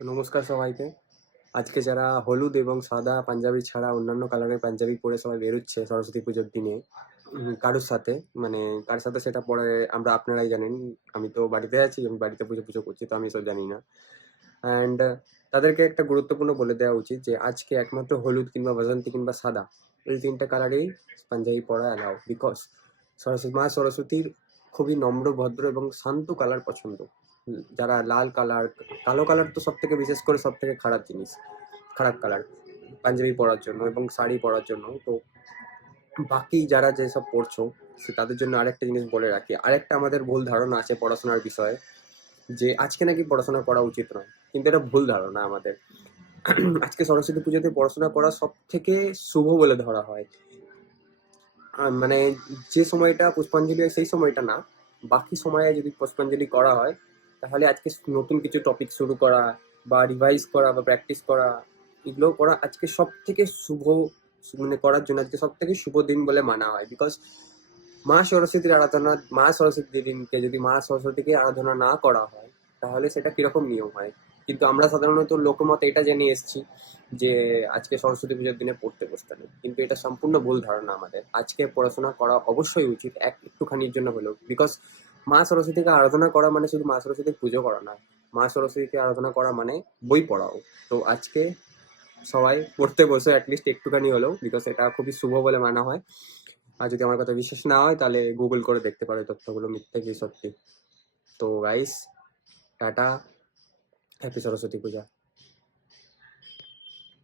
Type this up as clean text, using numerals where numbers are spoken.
তো নমস্কার সবাইকে। আজকে যারা হলুদ এবং সাদা পাঞ্জাবি ছাড়া অন্যান্য কালারের পাঞ্জাবি পরে সবাই বেরোচ্ছে সরস্বতী পুজোর দিনে কারোর সাথে, মানে কার সাথে সেটা পরে আপনারাই জানেন। আমি তো বাড়িতে আছি, আমি বাড়িতে পুজো পুজো করছি, তো আমি সব জানি না। অ্যান্ড তাদেরকে একটা গুরুত্বপূর্ণ বলে দেওয়া উচিত যে আজকে একমাত্র হলুদ কিংবা বাসন্তী কিংবা সাদা, এই তিনটা কালারেই পাঞ্জাবি পরা অ্যালাউ। বিকজ মা সরস্বতীর খুবই নম্র, ভদ্র এবং শান্ত কালার পছন্দ। যারা লাল কালার, কালো কালার তো সব থেকে, বিশেষ করে সব থেকে খারাপ জিনিস, খারাপ কালার পাঞ্জাবি পরার জন্য এবং শাড়ি পরার জন্য। তো বাকি যারা যেসব পড়ছো তাদের জন্য আরেকটা জিনিস বলে রাখি, আরেকটা আমাদের ভুল ধারণা আছে পড়াশোনার বিষয়ে, যে আজকে নাকি পড়াশোনা করা উচিত নয়, কিন্তু এটা ভুল ধারণা আমাদের। আজকে সরস্বতী পুজোতে পড়াশোনা করা সব থেকে শুভ বলে ধরা হয়। মানে যে সময়টা পুষ্পাঞ্জলি হয় সেই সময়টা না, বাকি সময়ে যদি পুষ্পাঞ্জলি করা হয় তাহলে আজকে নতুন কিছু টপিক শুরু করা বা রিভাইজ করা বা প্র্যাকটিস করা, এগুলো করা আজকে সব থেকে শুভ, মানে করার জন্য আজকে সব থেকে শুভ দিন বলে মানা হয়। বিকজ মা সরস্বতীর আরাধনা, মা সরস্বতীর দিনকে যদি মা সরস্বতীকে আরাধনা না করা হয় তাহলে সেটা কিরকম নিয়ম হয়। কিন্তু আমরা সাধারণত লোকমত এটা জেনে এসেছি যে আজকে সরস্বতী পুজোর দিনে পড়তে বসতে নেই, কিন্তু এটা সম্পূর্ণ ভুল ধারণা আমাদের। আজকে পড়াশোনা করা অবশ্যই উচিত, একটুখানির জন্য হলেও। বিকজ মা সরস্বতীকে আরাধনা করা মানে শুধু মা সরস্বতীর পুজো করা না, মা সরস্বতীকে আরাধনা করা মানে বই পড়াও। তো আজকে সবাই পড়তে বসে অ্যাটলিস্ট একটুখানি হলেও, বিকজ এটা খুবই শুভ বলে মানা হয়। আর যদি আমার কথা বিশ্বাস না হয় তাহলে গুগল করে দেখতে পারো তথ্যগুলো মিথ্যে কি সত্যি। তো গাইস, টাটা, হ্যাপি সরস্বতী পূজা।